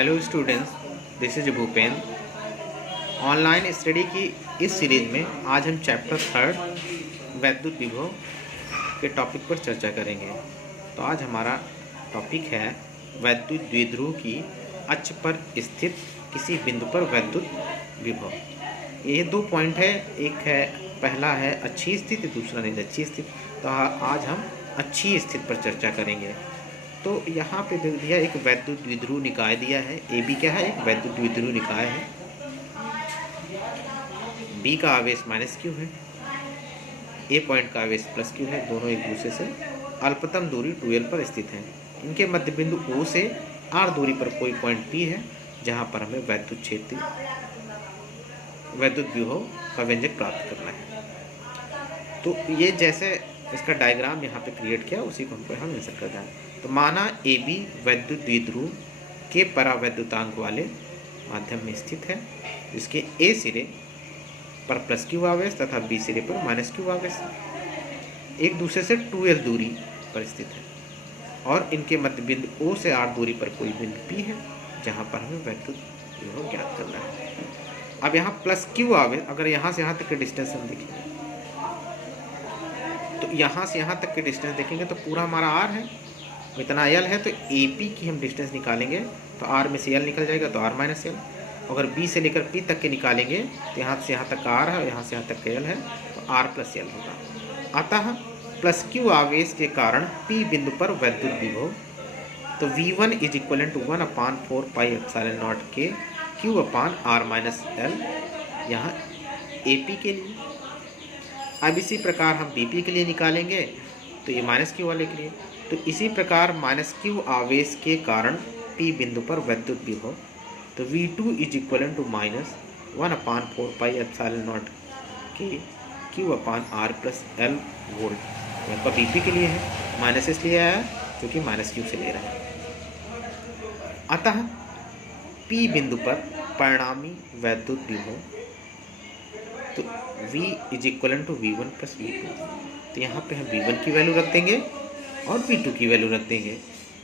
Hello students, this is Bhupen. Online study की इस series में आज हम चैप्टर 3 वैद्युत विभव के टॉपिक पर चर्चा करेंगे। तो आज हमारा टॉपिक है वैद्युत द्विध्रुव की अक्ष पर स्थित किसी बिंदु पर वैद्युत विभव। ये 2 पॉइंट है, एक है पहला है अच्छी स्थिति, दूसरा निरक्षीय स्थिति। तो आज हम अच्छी स्थिति पर चर्चा करेंगे। तो यहाँ पे दे दिया एक वैद्युत द्विध्रुव निकाय दिया है। ए बी क्या है? एक वैद्युत द्विध्रुव निकाय है। बी का आवेश -q है, ए पॉइंट का आवेश +q है। दोनों एक दूसरे से अल्पतम दूरी 2l पर स्थित हैं। इनके मध्य बिंदु O से r दूरी पर कोई पॉइंट P है जहाँ पर हमें वैद्युत क्षेत्र वैद्युत विभव का व्यंजक प्राप्त करना है। तो ये जैसे इसका डायग्राम यहाँ पे क्रिएट किया, उसी को हमको हम आंसर करना है। तो माना ए बी वैद्युत द्विध्रुव के परावैद्युतांक वाले माध्यम में स्थित है, जिसके ए सिरे पर +q आवेश तथा बी सिरे पर -q आवेश एक दूसरे से 2l दूरी पर स्थित है, और इनके मध्य बिंदु O से r दूरी पर कोई बिंदु P है जहाँ पर हमें वैद्युत विभव ज्ञात करना है। अब यहाँ +q आवेश, अगर यहाँ से यहाँ तक के डिस्टेंस हम देखेंगे, तो यहाँ से यहाँ तक के डिस्टेंस देखेंगे तो पूरा हमारा r है, इतना l है। तो AP की हम डिस्टेंस निकालेंगे तो r में से l निकल जाएगा, तो r - l। अगर B से लेकर P तक के निकालेंगे तो यहाँ से यहाँ तक का r है और यहाँ से यहाँ तक का l है, तो r + l होगा। अतः +q आवेश के कारण P बिंदु पर वैद्युत विभव, तो V1 = 1/4πε0 के q/r - l यहाँ AP के लिए। अब इसी प्रकार हम BP के लिए निकालेंगे, तो ये -q वाले के लिए। तो इसी प्रकार -q आवेश के कारण P बिंदु पर वैद्युत विभव, तो V2 = -1/4πε0 के q/r + l वोल्ट। आपका BP के लिए है, माइनस इसलिए आया क्योंककि -q से ले रहा है। अतः P बिंदु पर परिणामी वैद्युत विभव, तो V = V1 + V2। तो यहाँ पे हम V1 की वैल्यू रख देंगे और V2 की वैल्यू रख देंगे।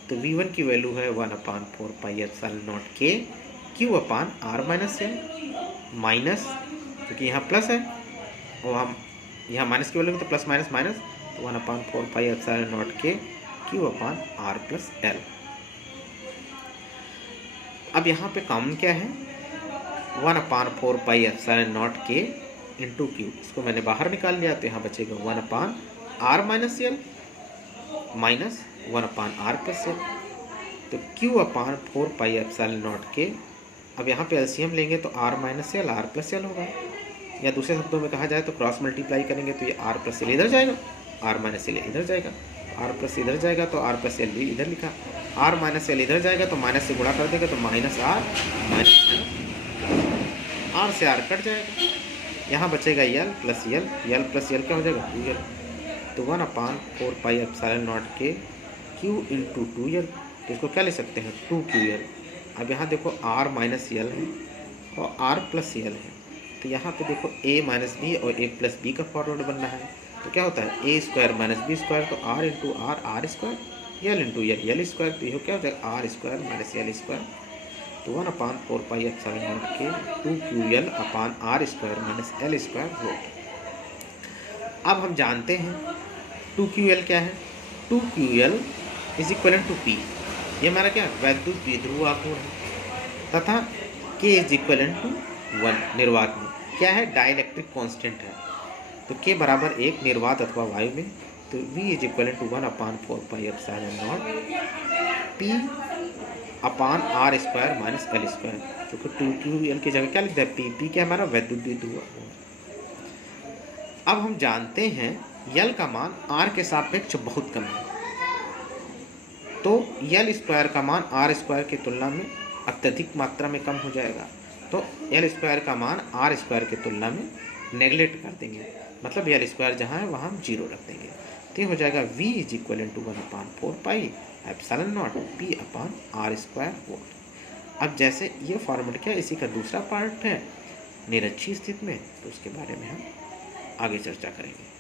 तो V1 की वैल्यू है 1/4πε0 के q/r - l माइनस, क्योंकि यहाँ प्लस है और हम यहाँ माइनस की वैल्यू तो प्लस माइनस माइनस, तो 1/4πε0 के q/r + l। अब यहाँ पे कॉमन क्या है? 1/4πε0 के × q, इसको मैंने बाहर निकाल लिया, तो यहाँ बचेगा 1/r - l minus 1/r + l। तो q/4πε0 के, अब यहाँ पे एलसीएम लेंगे तो r - l r + l होगा, या दूसरे शब्दों में कहा जाए तो क्रॉस मल्टीप्लाई करेंगे तो ये r + l इधर जाएगा, r - l इधर जाएगा, r + इधर जाएगा तो r + l भी इधर लिखा, r - ल इधर जाएगा तो माइनस से गुणा कर देगा तो -r r से r कट जाएगा, यहाँ बचेगा l + l क्या हो जाएगा 2l। तो 1/4πε0 के q × 2l, तो इसको क्या ले सकते हैं 2ql। अब यहाँ देखो r - l है और r + l है, तो यहाँ पे देखो a - b और a + b का फॉर्वर्ड बनना है, तो क्या होता है a² - b², तो r × r r², l × l l², तो ये क्या हो जाएगा r² - l²। तो 1/4πε0 के 2ql/r² - l² वोल्ट। अब हम जानते हैं 2ql क्या है? 2ql = P, ये हमारा क्या वैद्युत द्विध्रुव आघूर्ण है, तथा k = 1 निर्वात में क्या है? डाइलेक्ट्रिक कांस्टेंट है। तो k = 1 निर्वात अथवा वायु में, तो V = 1/4πε0 P/r² - l², क्योंकि 2ql की जगह क्या लिखता है P क्या हमारा वैद्युत द्विध्रुव आघूर्ण। अब हम जानते हैं l का मान r के सापेक्ष बहुत कम है, तो l² का मान r² की तुलना में अत्यधिक मात्रा में कम हो जाएगा, तो l² का मान r² की तुलना में नेगलेक्ट कर देंगे, मतलब l² जहाँ है वहाँ हम 0 रख देंगे। तो ये हो जाएगा V = 1/4πε0 P/r² वोल्ट। अब जैसे ये फॉर्मूला क्या, इसी का दूसरा पार्ट है निरक्षीय स्थिति में, तो उसके बारे में हम आगे चर्चा करेंगे।